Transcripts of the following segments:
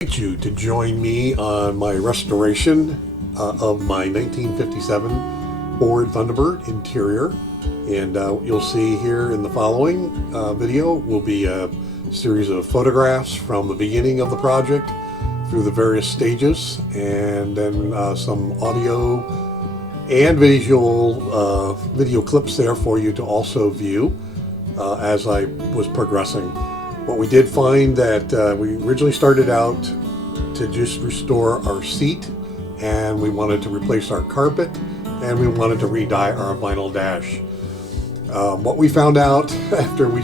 invite you to join me on my restoration of my 1957 Ford Thunderbird interior. And you'll see here in the following video will be a series of photographs from the beginning of the project through the various stages, and then some audio and visual video clips there for you to also view as I was progressing. What we did find that we originally started out to just restore our seat, and we wanted to replace our carpet, and we wanted to re-dye our vinyl dash. What we found out after we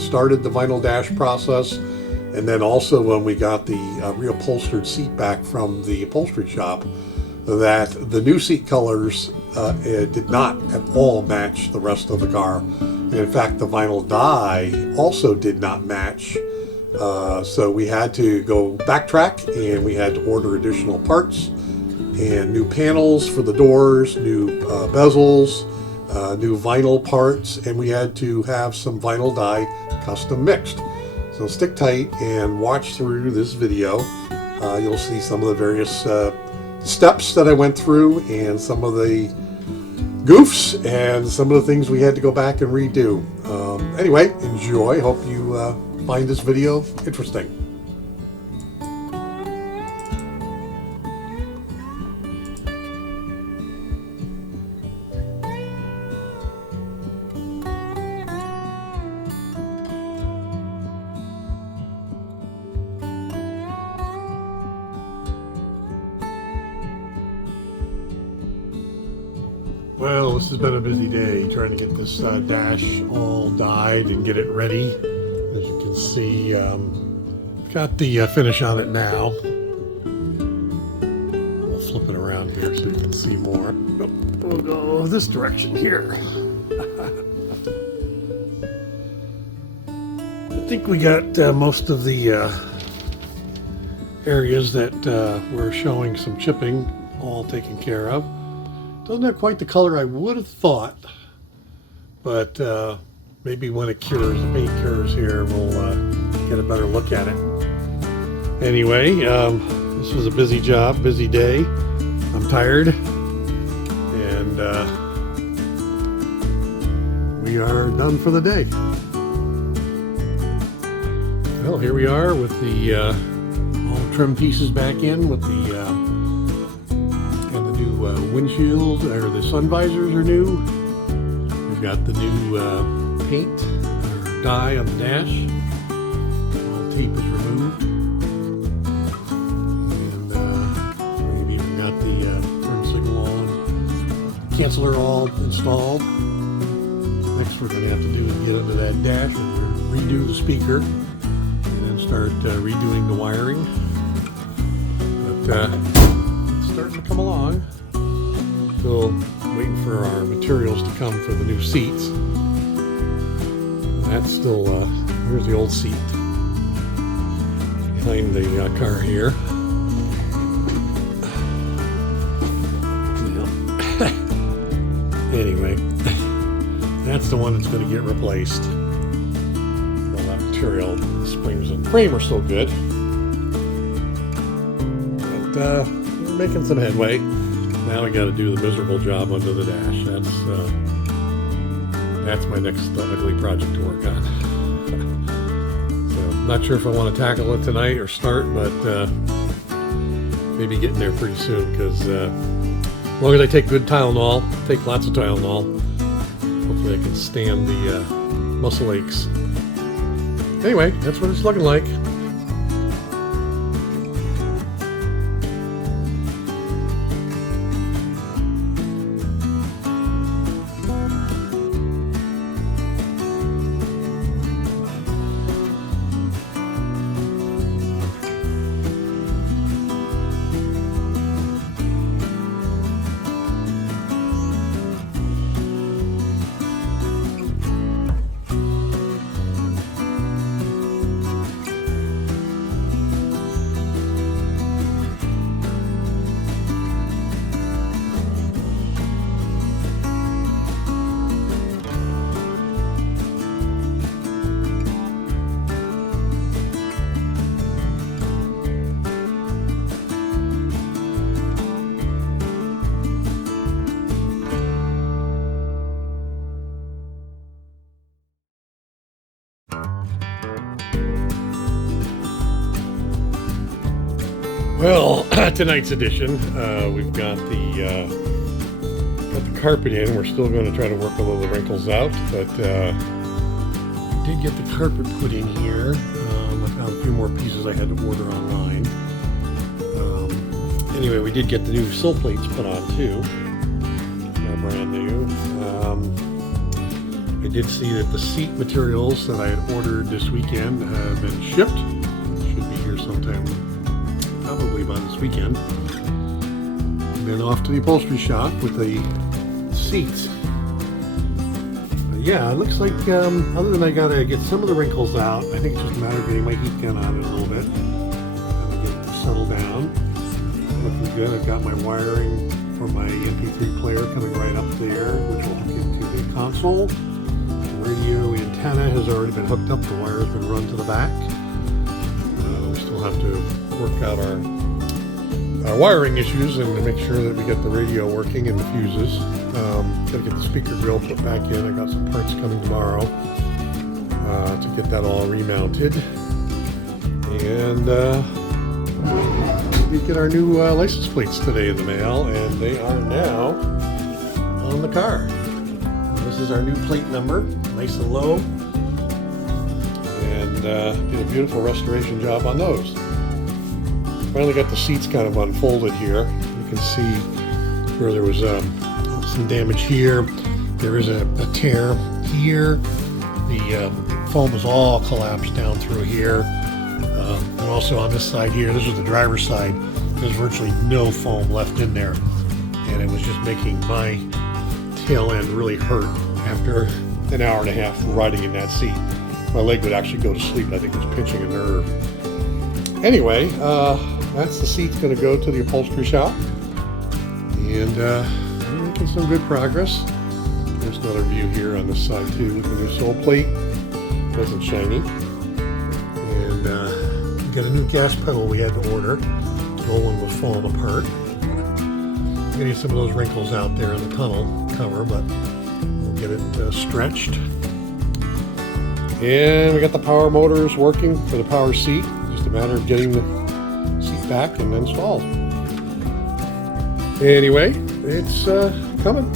started the vinyl dash process, and then also when we got the reupholstered seat back from the upholstery shop, that the new seat colors did not at all match the rest of the car. And in fact, the vinyl dye also did not match. So we had to go backtrack, and we had to order additional parts and new panels for the doors, new bezels, new vinyl parts, and we had to have some vinyl dye custom mixed. So stick tight and watch through this video. You'll see some of the various steps that I went through, and some of the goofs, and some of the things we had to go back and redo. Anyway, enjoy. Hope you find this video interesting. Well, this has been a busy day trying to get this dash all dyed and get it ready. As you can see, got the finish on it now. We'll flip it around here so you can see more. Oh, we'll go this direction here. I think we got most of the areas that were showing some chipping all taken care of. Doesn't have quite the color I would have thought, but maybe when it cures, the paint cures here, we'll get a better look at it. Anyway, this was a busy job, busy day. I'm tired, and we are done for the day. Well, here we are with the all trim pieces back in, with the windshield, or the sun visors are new. We've got the new paint or dye on the dash. All tape is removed, and we've even got the turn signal on, canceller all installed. Next, we're going to have to do is get under that dash and redo the speaker, and then start redoing the wiring. But it's starting to come along. Still waiting for our materials to come for the new seats. That's still, here's the old seat behind the car here. Anyway, that's the one that's going to get replaced. All that material, the springs and frame are still good. But we're making some headway. Now I got to do the miserable job under the dash. That's my next ugly project to work on. So I'm not sure if I want to tackle it tonight or start, but maybe getting there pretty soon, because as long as I take good Tylenol, take lots of Tylenol, hopefully I can stand the muscle aches. Anyway, that's what it's looking like. Well, tonight's edition, we've got the carpet in. We're still going to try to work a little wrinkles out, but we did get the carpet put in here. I found a few more pieces I had to order online. Anyway, we did get the new sill plates put on too. They're brand new. I did see that the seat materials that I had ordered this weekend have been shipped. Should be here sometime. Probably by this weekend. And then off to the upholstery shop with the seats. But yeah, it looks like other than I gotta get some of the wrinkles out, I think it's just a matter of getting my heat gun on it a little bit. Kind of get it settled down. Looking good. I've got my wiring for my MP3 player coming right up there, which will hook into the console. The radio antenna has already been hooked up. The wire has been run to the back. We still have to work out our wiring issues and to make sure that we get the radio working and the fuses. Gotta get the speaker grill put back in. I got some parts coming tomorrow to get that all remounted. And we get our new license plates today in the mail, and they are now on the car. And this is our new plate number, nice and low, and did a beautiful restoration job on those. Finally got the seats kind of unfolded here. You can see where there was some damage here. There is a tear here. The foam was all collapsed down through here. And also on this side here, this is the driver's side, there's virtually no foam left in there. And it was just making my tail end really hurt after an hour and a half riding in that seat. My leg would actually go to sleep. I think it was pinching a nerve. Anyway, that's the seat's going to go to the upholstery shop, and we're making some good progress. There's another view here on this side too with the new sole plate, nice and shiny. And we got a new gas pedal we had to order. The old one was falling apart. Getting some of those wrinkles out there in the tunnel cover, but we'll get it stretched. And we got the power motors working for the power seat. Just a matter of getting the seat back and installed. Anyway, it's coming.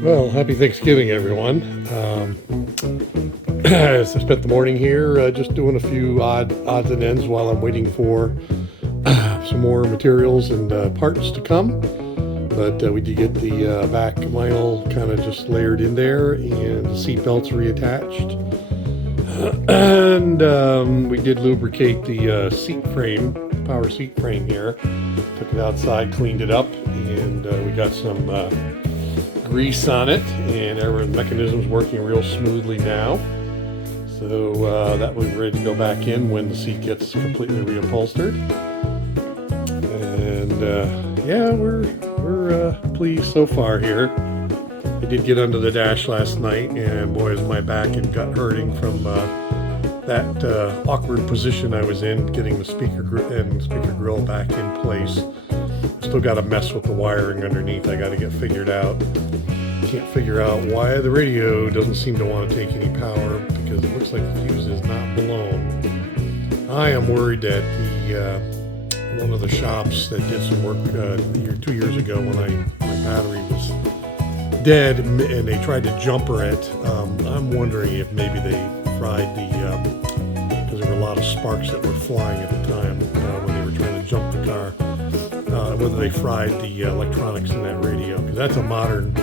Well, happy Thanksgiving, everyone. I spent the morning here just doing a few odds and ends while I'm waiting for some more materials and parts to come. But we did get the back vinyl kind of just layered in there, and the seat belts reattached. And we did lubricate the seat frame, power seat frame here. Took it outside, cleaned it up, and we got some grease on it, and the mechanism's working real smoothly now. So that was ready to go back in when the seat gets completely reupholstered. And yeah, we're pleased so far here. I did get under the dash last night, and boy, is my back and gut hurting from that awkward position I was in, getting the speaker grill back in place. Still got to mess with the wiring underneath. I got to get figured out. Can't figure out why the radio doesn't seem to want to take any power, because it looks like the fuse is not blown. I am worried that the one of the shops that did some work 2 years ago when my battery was dead and they tried to jumper it. I'm wondering if maybe they fried because there were a lot of sparks that were flying at the time when they were trying to jump the car. Whether they fried the electronics in that radio, because that's a modern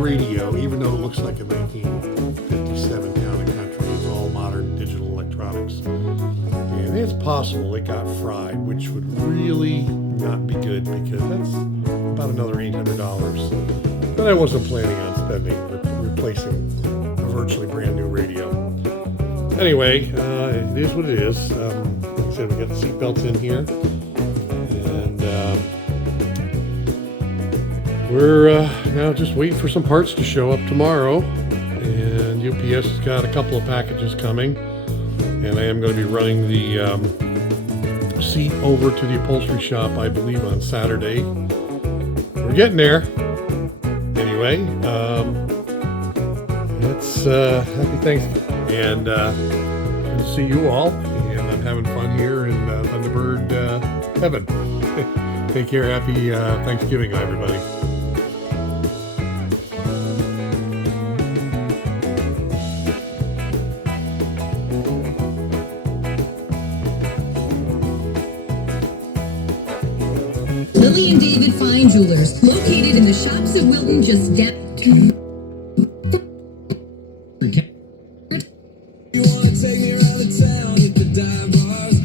radio, even though it looks like a 1957 Town and Country. It's all modern digital electronics, and it's possible it got fried, which would really not be good, because that's about another $800. But I wasn't planning on spending replacing a virtually brand new radio. Anyway, it is what it is. Like I said, we got the seat belts in here. We're now just waiting for some parts to show up tomorrow, and UPS has got a couple of packages coming, and I am going to be running the seat over to the upholstery shop, I believe, on Saturday. We're getting there. Anyway, it's happy Thanksgiving, and good to see you all. And I'm having fun here in Thunderbird heaven. Take care. Happy Thanksgiving, everybody. Lily and David Fine Jewelers, located in the shops at Wilton, just down. You wanna take me around the town, hit the dive bars.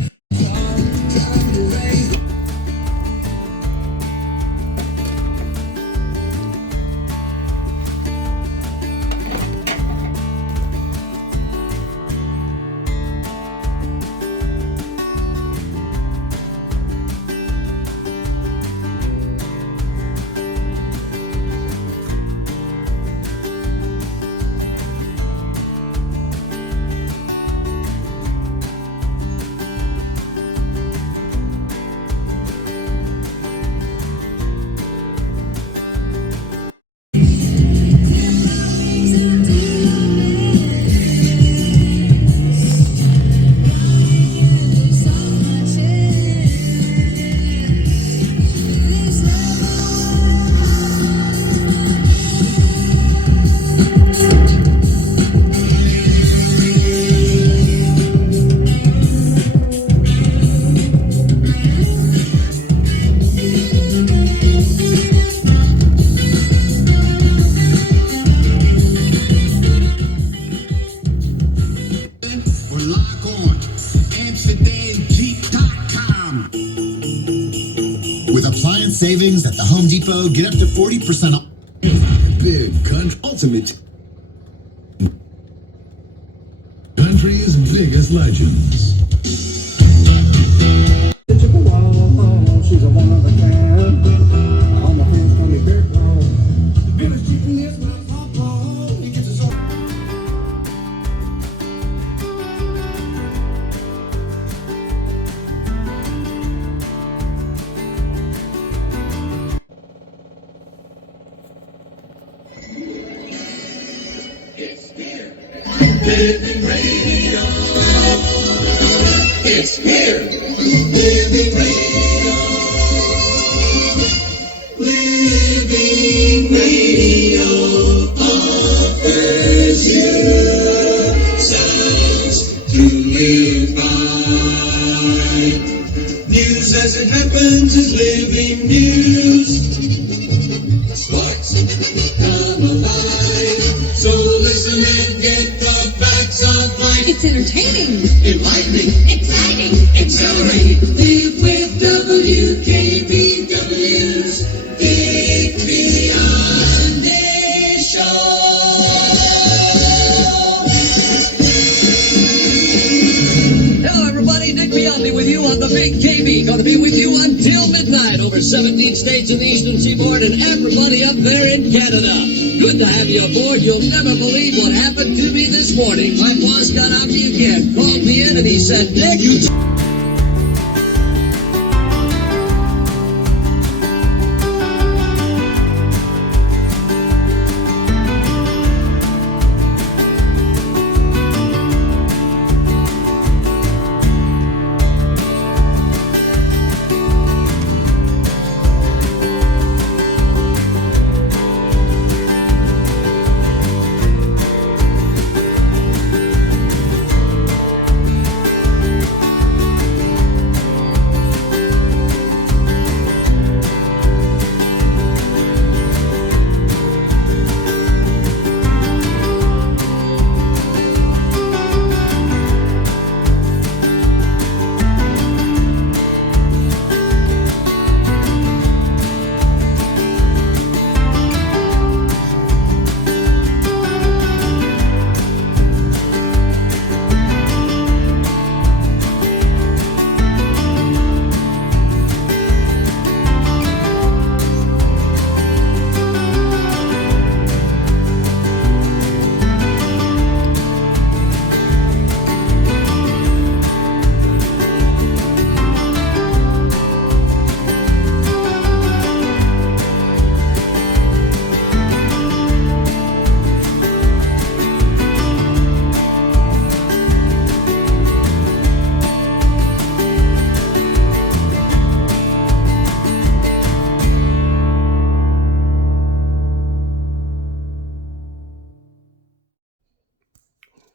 With appliance savings at the Home Depot, get up to 40% off. Big country, ultimate country's biggest legends. She's a one of a kind. All my friends call me Dirt Long. Village chicken is my papa. He gets his own. Living Radio. It's here. Living Radio. Living Radio offers you sounds to live by. News as it happens is living news. Sports come alive. So listen and get the facts of life. It's entertaining, Enlightening, exciting, exhilarating. Live with WKBW's Geek Beyond Day Show. Hello, everybody. Nick Biondi with you on the Big KB. Going to be with you until midnight over 17 states in the Eastern Seaboard and everybody up there in Canada. Good to have you aboard. You'll never believe what happened to me this morning. My boss got on me again, called me in, and he said, Nick, you...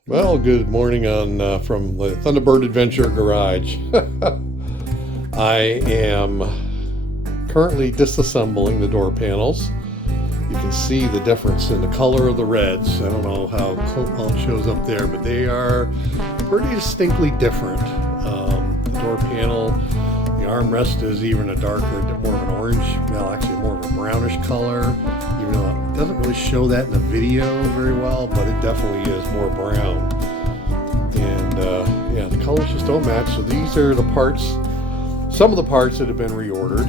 Well, good morning on from the Thunderbird Adventure Garage. I am currently disassembling the door panels. You can see the difference in the color of the reds. I don't know how well it shows up there, but they are pretty distinctly different. The door panel, the armrest is even a darker, more of an orange, well, actually more of a brownish color, even though it doesn't really show that in the video very well, but it definitely is more brown. And yeah, the colors just don't match. So these are the parts, some of the parts that have been reordered.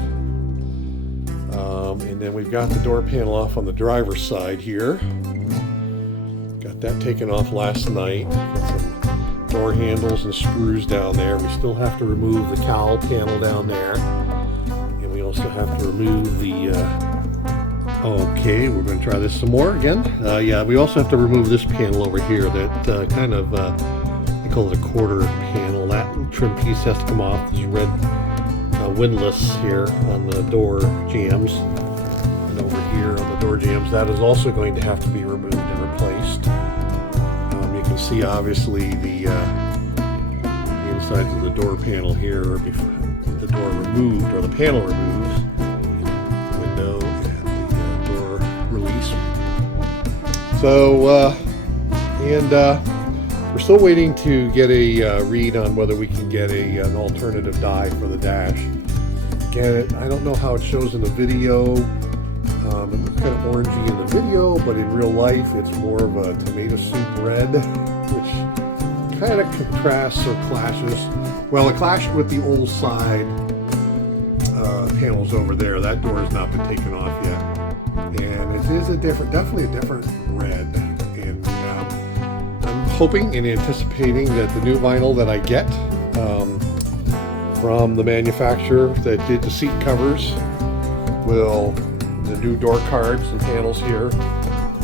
And then we've got the door panel off on the driver's side here. Got that taken off last night. Got some door handles and screws down there. We still have to remove the cowl panel down there. And we also have to remove the, okay, we're going to try this some more again. Yeah, we also have to remove this panel over here that kind of, they call it a quarter panel. That trim piece has to come off. This red windlass here on the door jambs, and over here on the door jambs, that is also going to have to be removed and replaced. You can see obviously the insides of the door panel here, with the door removed, or the panel removed, the window and the door release. So we're still waiting to get a read on whether we can get an alternative dye for the dash. Again, I don't know how it shows in the video. It looks kind of orangey in the video, but in real life it's more of a tomato soup red, which kind of contrasts or clashes. Well, it clashed with the old side panels over there. That door has not been taken off yet. And it is definitely a different red. And I'm hoping and anticipating that the new vinyl that I get from the manufacturer that did the seat covers the new door cards and panels here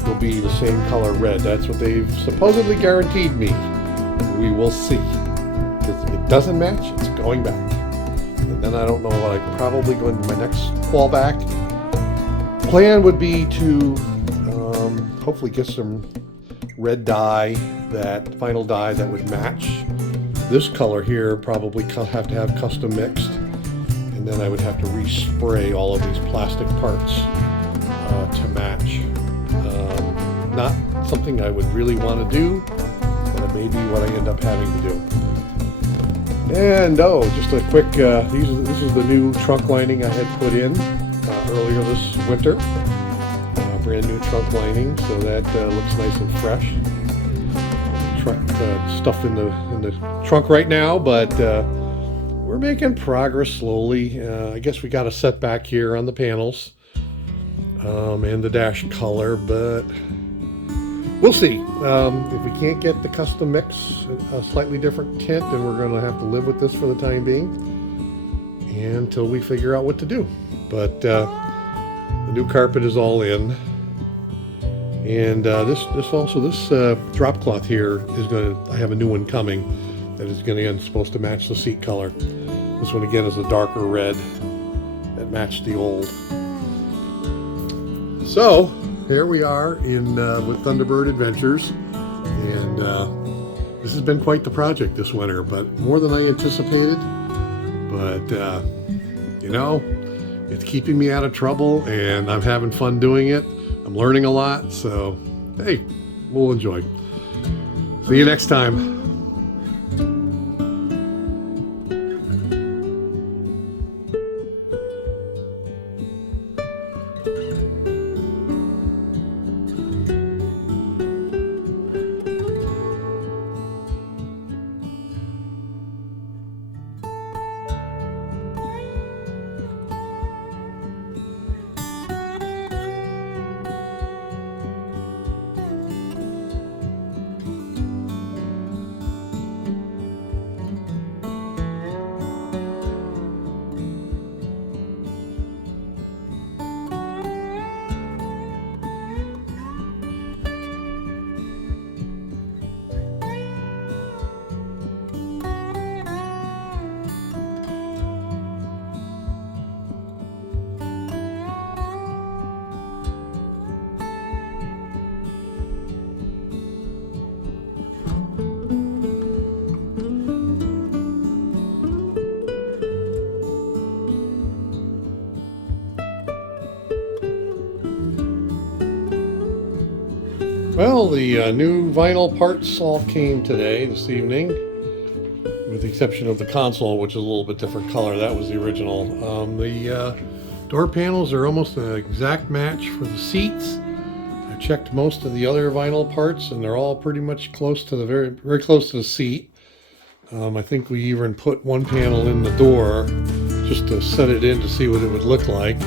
will be the same color red. That's what they've supposedly guaranteed me. We will see. If it doesn't match, it's going back. And then I don't know what I probably go into my next fallback. Plan would be to hopefully get some red dye, that vinyl dye that would match this color here. Probably have to have custom mixed, and then I would have to respray all of these plastic parts to match. Not something I would really want to do, but it may be what I end up having to do. And just a quick, this is the new trunk lining I had put in earlier this winter. Brand new trunk lining, so that looks nice and fresh. Stuff in the trunk right now, but we're making progress slowly. I guess we got a setback here on the panels and the dash color, but we'll see. If we can't get the custom mix, a slightly different tint, then we're going to have to live with this for the time being until we figure out what to do. But the new carpet is all in. And this drop cloth here is I have a new one coming that is supposed to match the seat color. This one again is a darker red that matched the old. So here we are with Thunderbird Adventures, and this has been quite the project this winter, but more than I anticipated. But it's keeping me out of trouble, and I'm having fun doing it. I'm learning a lot, so hey, we'll enjoy. See you next time. Well, the new vinyl parts all came today, this evening, with the exception of the console, which is a little bit different color. That was the original. The door panels are almost an exact match for the seats. I checked most of the other vinyl parts, and they're all pretty much close to the very close to the seat. I think we even put one panel in the door just to set it in to see what it would look like.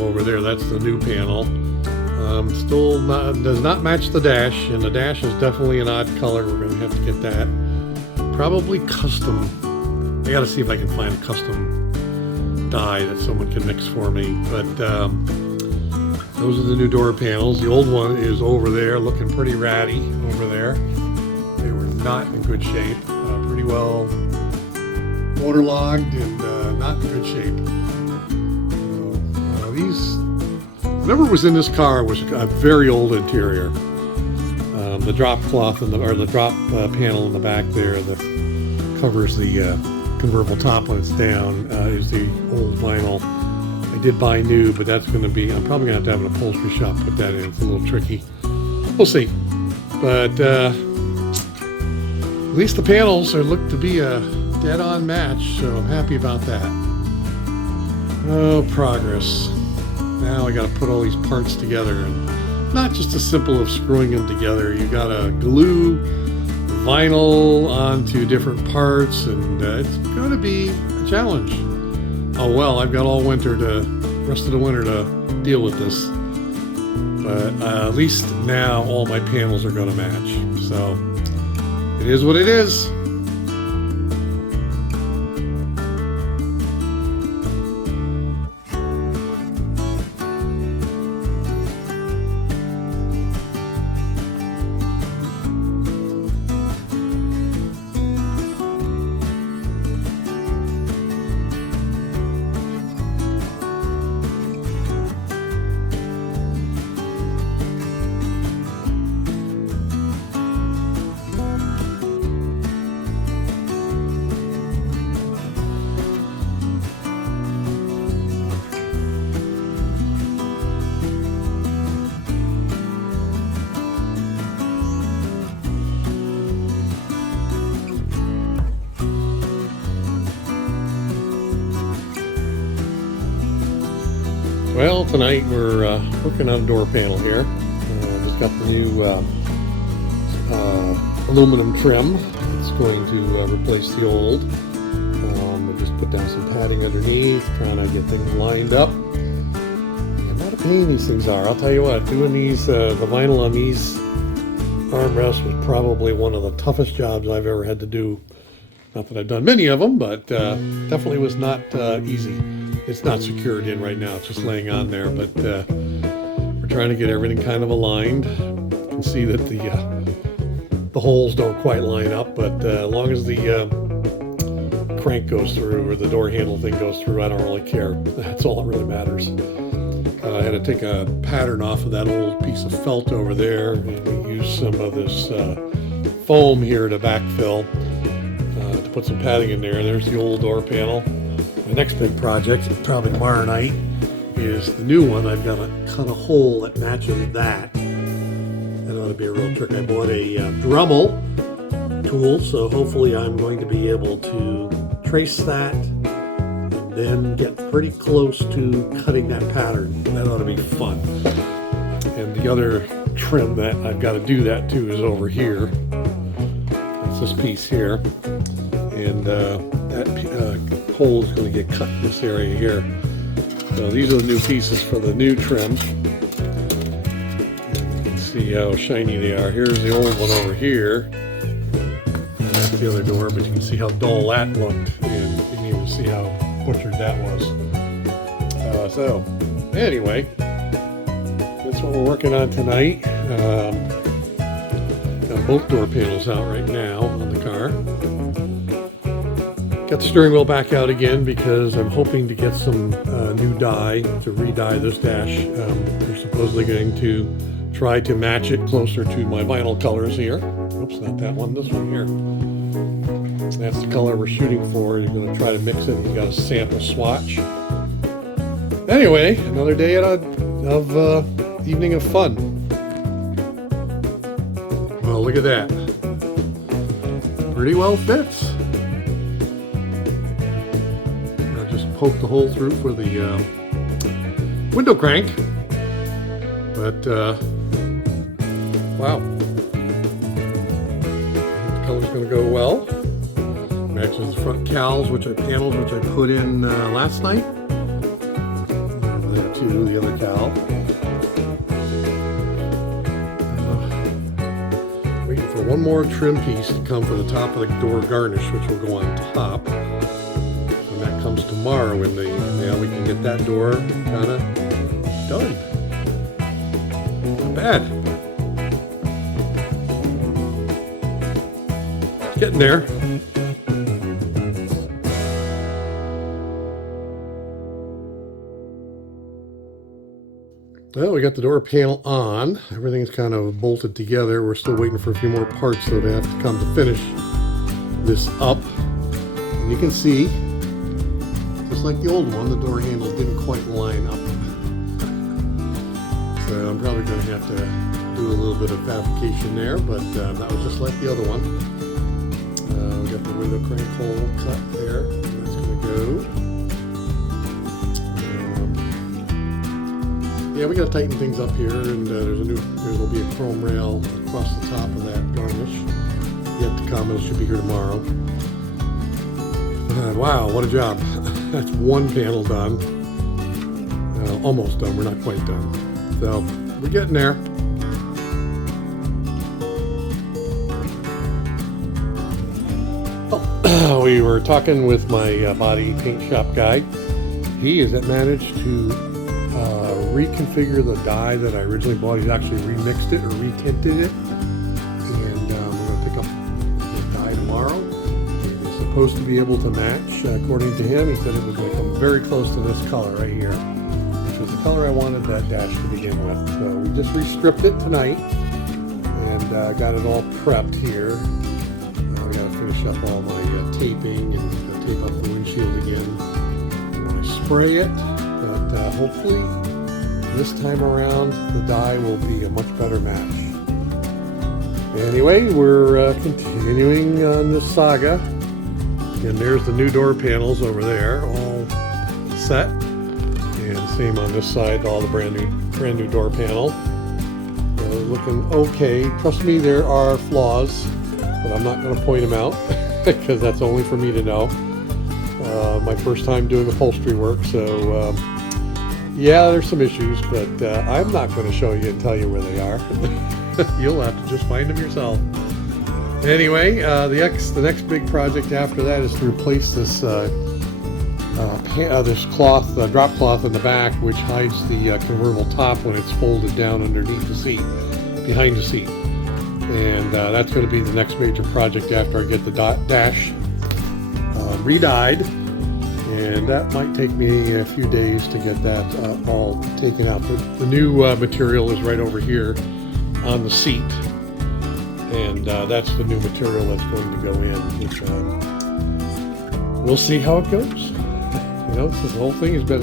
Over there, that's the new panel. Still does not match the dash, and the dash is definitely an odd color. We're going to have to get that. Probably custom. I got to see if I can find a custom dye that someone can mix for me. But those are the new door panels. The old one is over there, looking pretty ratty over there. They were not in good shape. Pretty well waterlogged and not in good shape. Whatever was in this car was a very old interior. The drop cloth or the drop panel in the back there that covers the convertible top when it's down is the old vinyl. I did buy new, but that's going to be, I'm probably going to have an upholstery shop put that in. It's a little tricky. We'll see. But at least the panels look to be a dead-on match, so I'm happy about that. Oh, progress. Now I got to put all these parts together, and not just as simple of screwing them together. You got to glue vinyl onto different parts, and it's going to be a challenge. Oh well, I've got all winter rest of the winter to deal with this. But at least now all my panels are going to match. So it is what it is. Well, tonight we're working on a door panel here. Just got the new aluminum trim. It's going to replace the old. We just put down some padding underneath, trying to get things lined up. And what a pain these things are. I'll tell you what, doing these, the vinyl on these armrests was probably one of the toughest jobs I've ever had to do. Not that I've done many of them, but definitely was not easy. It's not secured in right now, it's just laying on there, but we're trying to get everything kind of aligned. You can see that the holes don't quite line up, but as long as the crank goes through or the door handle thing goes through, I don't really care. That's all that really matters. I had to take a pattern off of that old piece of felt over there, and we used some of this foam here to backfill, to put some padding in there. There's the old door panel. My next big project, probably tomorrow night, is the new one. I've got to cut a hole that matches that. That ought to be a real trick. I bought a Dremel tool, so hopefully I'm going to be able to trace that and then get pretty close to cutting that pattern. That ought to be fun. And the other trim that I've got to do that to is over here. That's this piece here. And that hole is going to get cut in this area here. So these are the new pieces for the new trim. And you can see how shiny they are. Here's the old one over here. And that's the other door, but you can see how dull that looked. And you can even see how butchered that was. So anyway, that's what we're working on tonight. Got both door panels out right now on the car. Got the steering wheel back out again because I'm hoping to get some new dye to re-dye this dash. We're supposedly going to try to match it closer to my vinyl colors here. Oops, not that one, this one here. That's the color we're shooting for. You're going to try to mix it. You got a sample swatch. Anyway, another day of evening of fun. Well, look at that. Pretty well fits. I just poked the hole through for the window crank. But, wow. The color's going to go well. Matches the front cowls, panels, which I put in last night. There too, the other cowl. Waiting for one more trim piece to come for the top of the door garnish, which will go on top. When that comes tomorrow, we can get that door kind of done. Not bad. It's getting there. Well, we got the door panel on. Everything's kind of bolted together. We're still waiting for a few more parts, so they have to come to finish this up. And you can see, just like the old one, the door handle didn't quite line up. So I'm probably going to have to do a little bit of fabrication there, but that was just like the other one. We got the window crank hole cut there. That's going to go. Yeah, we got to tighten things up here, and there'll be a chrome rail across the top of that garnish. Yet to come, it should be here tomorrow. Wow, what a job. That's one panel done. Almost done, we're not quite done. So, we're getting there. Oh, we were talking with my body paint shop guy. He has managed to reconfigure the dye that I originally bought. He's actually remixed it or re-tinted it, and we're going to pick up the dye tomorrow. It's supposed to be able to match, according to him. He said it was going to come very close to this color right here, which was the color I wanted that dash to begin with. So we just re-stripped it tonight and got it all prepped here. I got to finish up all my taping and tape up the windshield again. I'm going to spray it, but hopefully this time around, the dye will be a much better match. Anyway, we're continuing on this saga. And there's the new door panels over there, all set. And same on this side, all the brand new door panel. Looking okay. Trust me, there are flaws, but I'm not going to point them out because that's only for me to know. My first time doing upholstery work, so yeah, there's some issues, but I'm not going to show you and tell you where they are. You'll have to just find them yourself. Anyway, the next big project after that is to replace this this cloth, drop cloth in the back, which hides the convertible top when it's folded down underneath the seat, behind the seat. And that's going to be the next major project after I get the dash re-dyed. And that might take me a few days to get that all taken out. The new material is right over here on the seat. And that's the new material that's going to go in. Which, we'll see how it goes. You know, this whole thing has been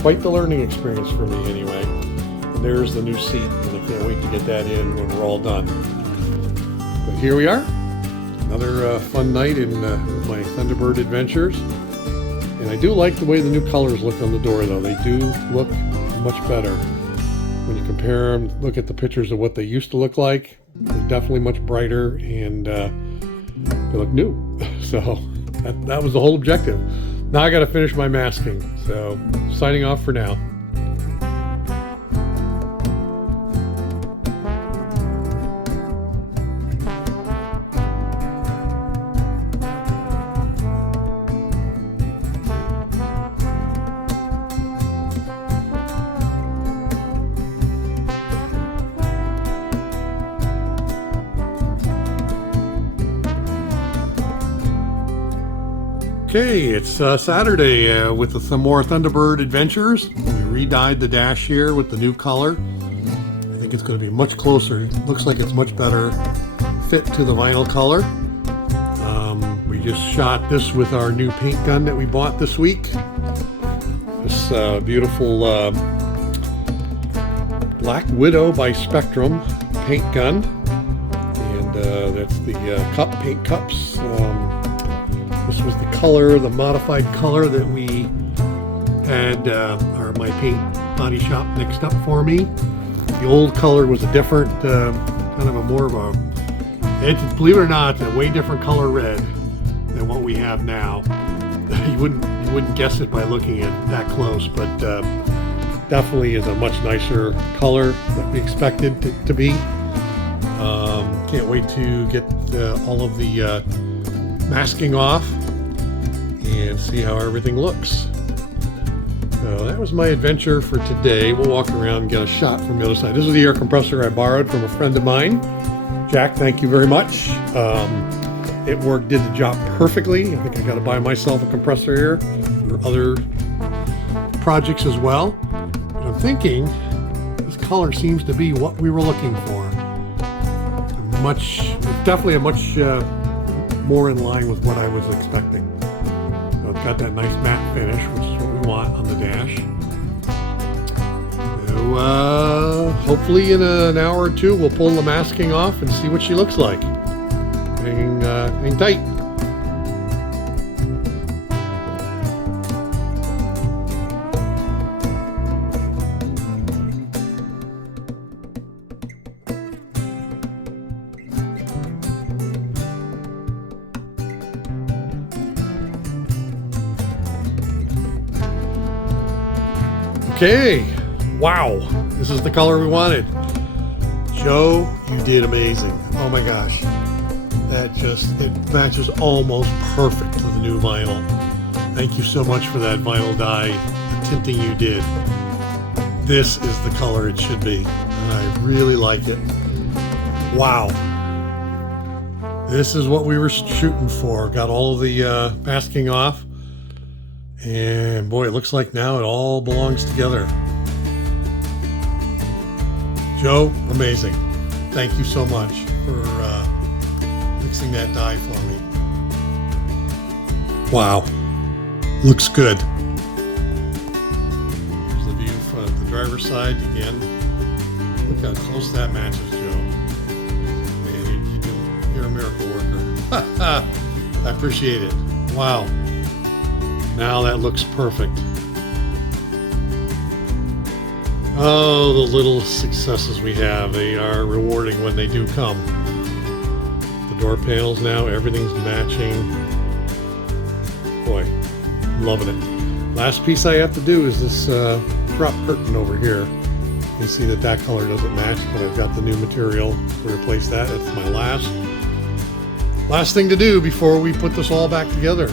quite the learning experience for me anyway. And there's the new seat, and I can't wait to get that in when we're all done. But here we are. Another fun night in my Thunderbird adventures. And I do like the way the new colors look on the door, though. They do look much better. When you compare them, look at the pictures of what they used to look like. They're definitely much brighter, and they look new. So that was the whole objective. Now I got to finish my masking. So signing off for now. Okay, it's Saturday with some more Thunderbird adventures. We re-dyed the dash here with the new color. I think it's going to be much closer. It looks like it's much better fit to the vinyl color. We just shot this with our new paint gun that we bought this week. This beautiful Black Widow by Spectrum paint gun. that's the paint cups. This was the color, the modified color that we had my paint body shop mixed up for me. The old color was a different, kind of a more of a, believe it or not, a way different color red than what we have now. You wouldn't guess it by looking at that close, but definitely is a much nicer color that we expected it to be. Can't wait to get all of the masking off and see how everything looks. So that was my adventure for today. We'll walk around and get a shot from the other side. This is the air compressor I borrowed from a friend of mine. Jack, thank you very much. It did the job perfectly. I think I got to buy myself a compressor here for other projects as well. But I'm thinking this color seems to be what we were looking for. Definitely a much more in line with what I was expecting. So it's got that nice matte finish, which is what we want on the dash. So hopefully in an hour or two we'll pull the masking off and see what she looks like. Hang tight. Okay, wow, this is the color we wanted. Joe, you did amazing. Oh my gosh, it matches almost perfect to the new vinyl. Thank you so much for that vinyl dye, the tinting you did. This is the color it should be, and I really like it. Wow, this is what we were shooting for. Got all of the masking off. And boy, it looks like now it all belongs together. Joe, amazing. Thank you so much for mixing that dye for me. Wow, looks good. Here's the view from the driver's side again. Look how close that matches, Joe. Man, you're a miracle worker. I appreciate it. Wow. Now that looks perfect. Oh, the little successes we have. They are rewarding when they do come. The door panels now, everything's matching. Boy, I'm loving it. Last piece I have to do is this drop curtain over here. You see that color doesn't match, but I've got the new material to replace that. It's my last thing to do before we put this all back together.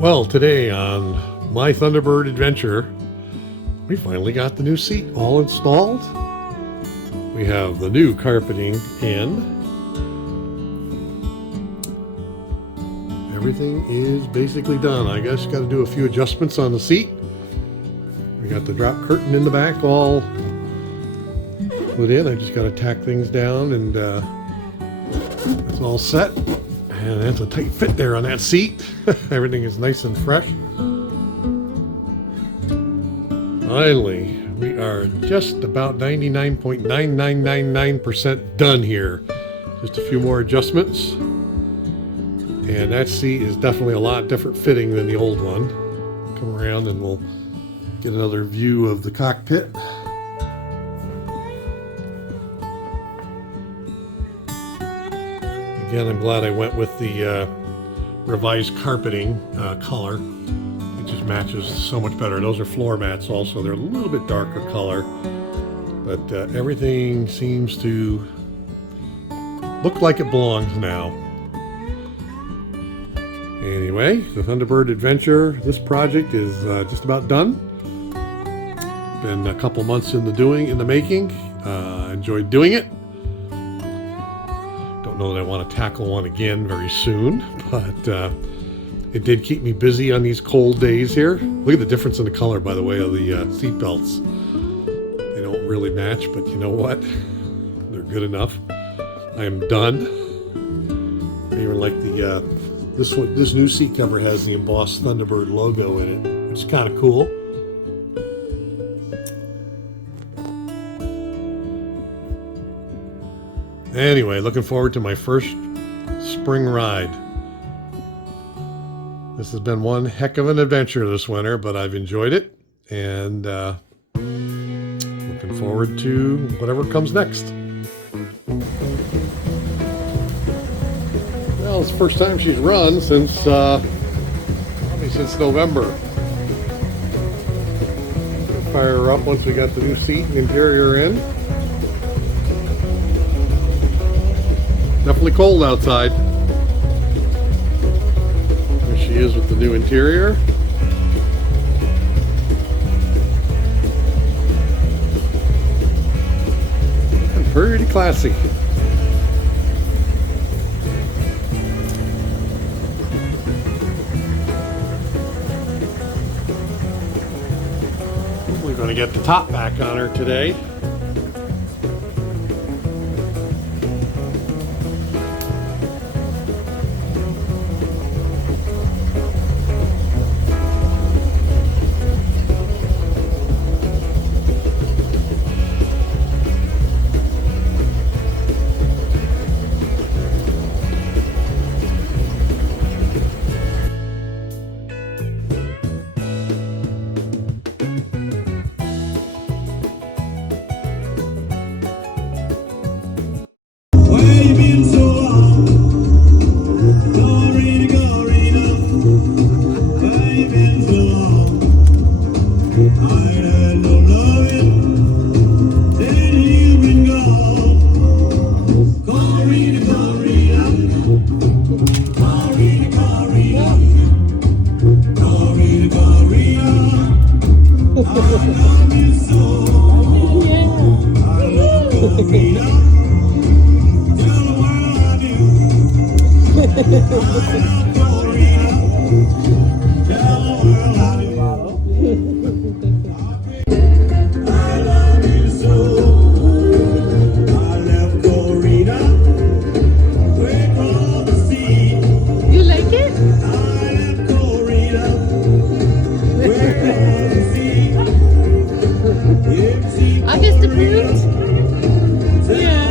Well, today on my Thunderbird adventure, We finally got the new seat all installed. We have the new carpeting in. Everything is basically done. I guess got to do a few adjustments on the seat. We got the drop curtain in the back all put in. I just got to tack things down, and it's all set. And that's a tight fit there on that seat. Everything is nice and fresh. Finally, we are just about 99.9999% done here. Just a few more adjustments. And that seat is definitely a lot different fitting than the old one. Come around and we'll get another view of the cockpit. Again, I'm glad I went with the revised carpeting color. It just matches so much better. Those are floor mats also. They're a little bit darker color, but everything seems to look like it belongs now. Anyway, the Thunderbird adventure, this project is just about done. Been a couple months in the making. Enjoyed doing it. Don't know that I want to tackle one again very soon, but it did keep me busy on these cold days here. Look at the difference in the color, by the way, of the seat belts. They don't really match, but you know what? They're good enough. I am done. I even like the this new seat cover has the embossed Thunderbird logo in it, which is kind of cool. Anyway, looking forward to my first spring ride. This has been one heck of an adventure this winter, but I've enjoyed it, and looking forward to whatever comes next. Well, it's the first time she's run since probably since November. Fire her up once we got the new seat and interior in. Definitely cold outside. There she is with the new interior. And pretty classy. We're going to get the top back on her today. August approved? Yeah.